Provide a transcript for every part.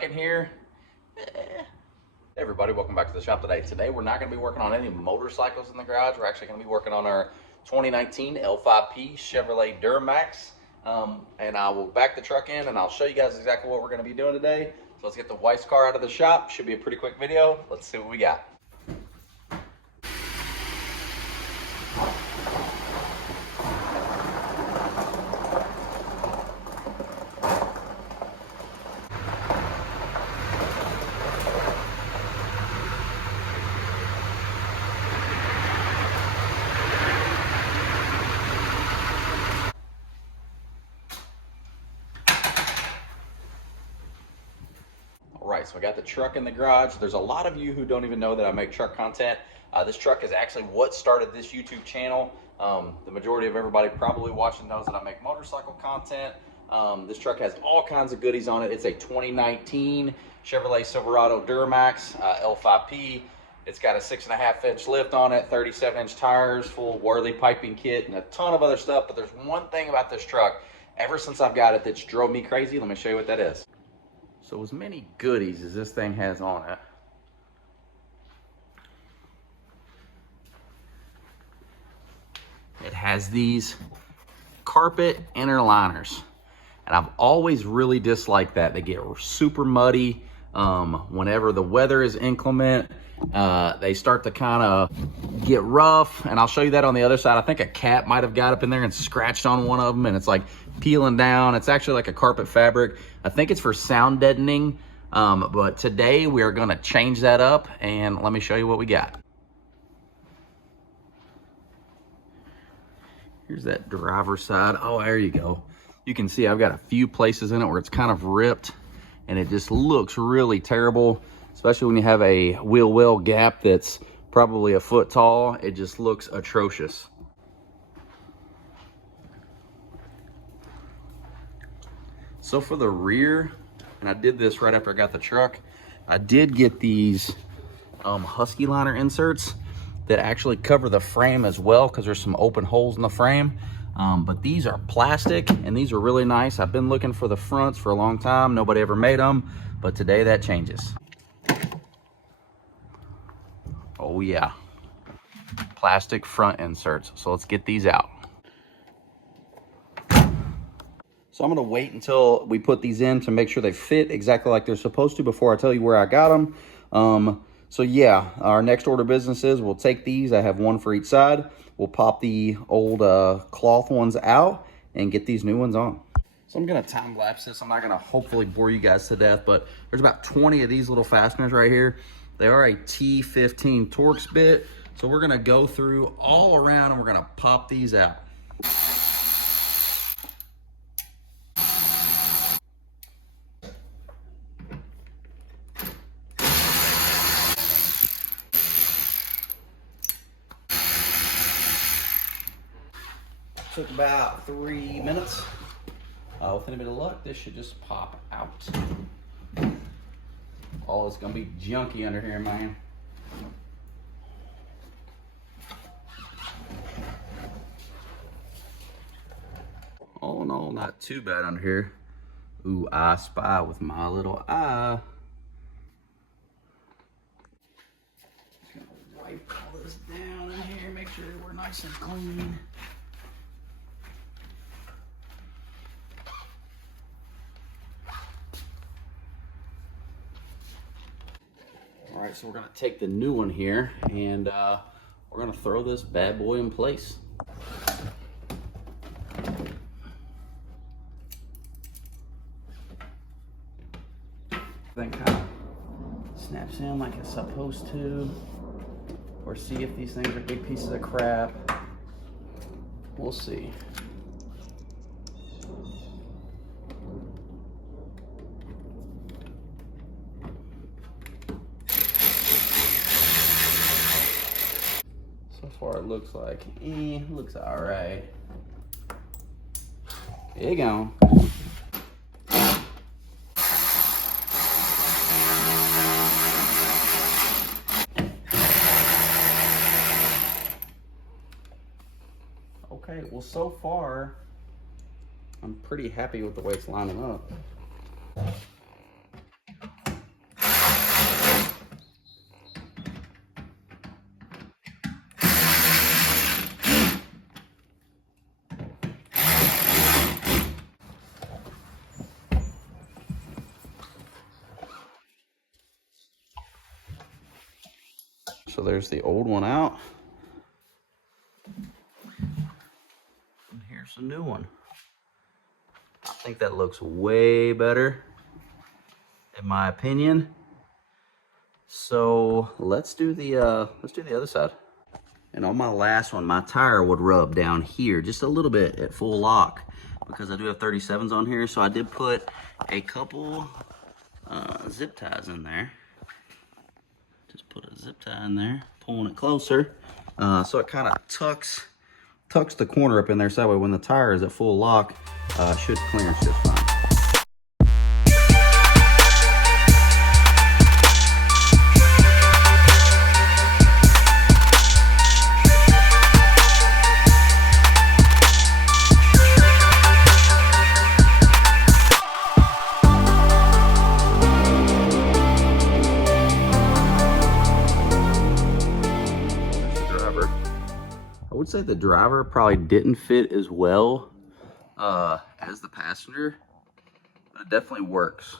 truck in here. Hey everybody, welcome back to the shop today. Today we're not going to be working on any motorcycles in the garage. We're actually going to be working on our 2019 L5P Chevrolet Duramax. And I will back the truck in and I'll show you guys exactly what we're going to be doing today. So let's get the Weiss car out of the shop. Should be a pretty quick video. Let's see what we got. Right, so I got the truck in the garage. There's a lot of you who don't even know that I make truck content. This truck is actually what started this YouTube channel. The majority of everybody probably watching knows that I make motorcycle content. This truck has all kinds of goodies on it. It's a 2019 Chevrolet Silverado Duramax L5P. It's got a 6.5-inch lift on it, 37-inch tires, full Worley piping kit, and a ton of other stuff. But there's one thing about this truck, ever since I've got it, that's drove me crazy. Let me show you what that is. So as many goodies as this thing has on it, it has these carpet inner liners. And I've always really disliked that. They get super muddy whenever the weather is inclement. They start to kind of get rough, and I'll show you that on the other side. I think a cat might have got up in there and scratched on one of them, and it's like peeling down. It's actually like a carpet fabric. I think it's for sound deadening, but today we are going to change that up, and let me show you what we got. Here's that driver's side. Oh, there you go. You can see I've got a few places in it where it's kind of ripped, and it just looks really terrible, especially when you have a wheel well gap that's probably a foot tall. It just looks atrocious. So for the rear, and I did this right after I got the truck, I did get these Husky liner inserts that actually cover the frame as well, because there's some open holes in the frame. But these are plastic, and these are really nice. I've been looking for the fronts for a long time. Nobody ever made them, but today that changes. Oh yeah, plastic front inserts. So let's get these out. So I'm gonna wait until we put these in to make sure they fit exactly like they're supposed to before I tell you where I got them. So yeah, our next order of business is we'll take these. I have one for each side. We'll pop the old cloth ones out and get these new ones on. So I'm gonna time lapse this. I'm not gonna hopefully bore you guys to death, but there's about 20 of these little fasteners right here. They are a T15 Torx bit. So we're gonna go through all around and we're gonna pop these out. Took about 3 minutes. With a bit of luck, this should just pop out. Oh, it's gonna be junky under here, man. Oh no, not too bad under here. Ooh, I spy with my little eye. Just gonna wipe all this down in here, make sure we're nice and clean. All right, so we're gonna take the new one here and we're gonna throw this bad boy in place. Then kind of snaps in like it's supposed to, or see if these things are big pieces of crap. We'll see. Far it looks like looks all right. There you go. Okay, well so far I'm pretty happy with the way it's lining up. So there's the old one out. And here's the new one. I think that looks way better, in my opinion. So let's do the other side. And on my last one, my tire would rub down here just a little bit at full lock because I do have 37s on here. So I did put a couple zip ties in there. Just put a zip tie in there, pulling it closer. So it kind of tucks the corner up in there, so that way when the tire is at full lock, it should clearance just fine. I would say the driver probably didn't fit as well as the passenger, but it definitely works.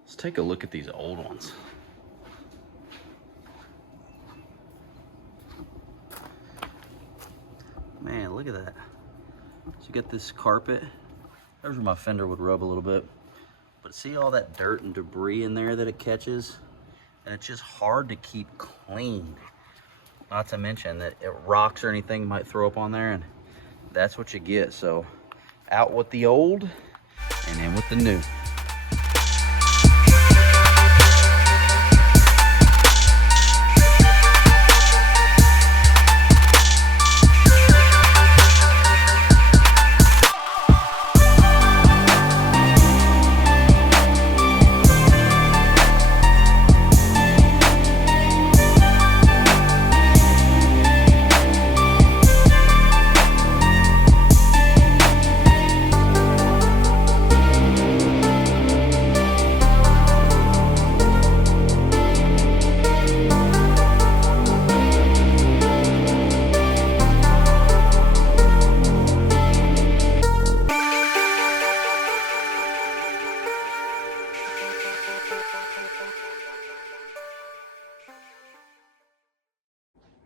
Let's take a look at these old ones. Man, look at that. So you get this carpet. There's where my fender would rub a little bit. But see all that dirt and debris in there that it catches? And it's just hard to keep clean. Not to mention that rocks or anything might throw up on there, and that's what you get. So out with the old and in with the new.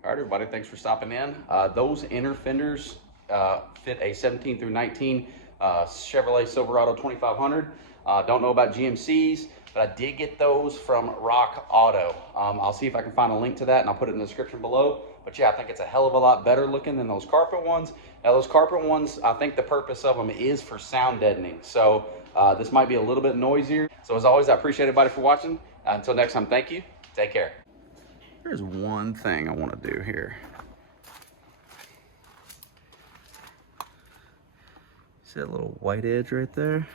All right, everybody, thanks for stopping in. Those inner fenders fit a 17 through 19 Chevrolet Silverado 2500. Don't know about GMCs, but I did get those from Rock Auto. I'll see if I can find a link to that, and I'll put it in the description below. But yeah, I think it's a hell of a lot better looking than those carpet ones. Now, those carpet ones, I think the purpose of them is for sound deadening. So this might be a little bit noisier. So as always, I appreciate everybody for watching. Until next time, thank you. Take care. There's one thing I want to do here. See that little white edge right there?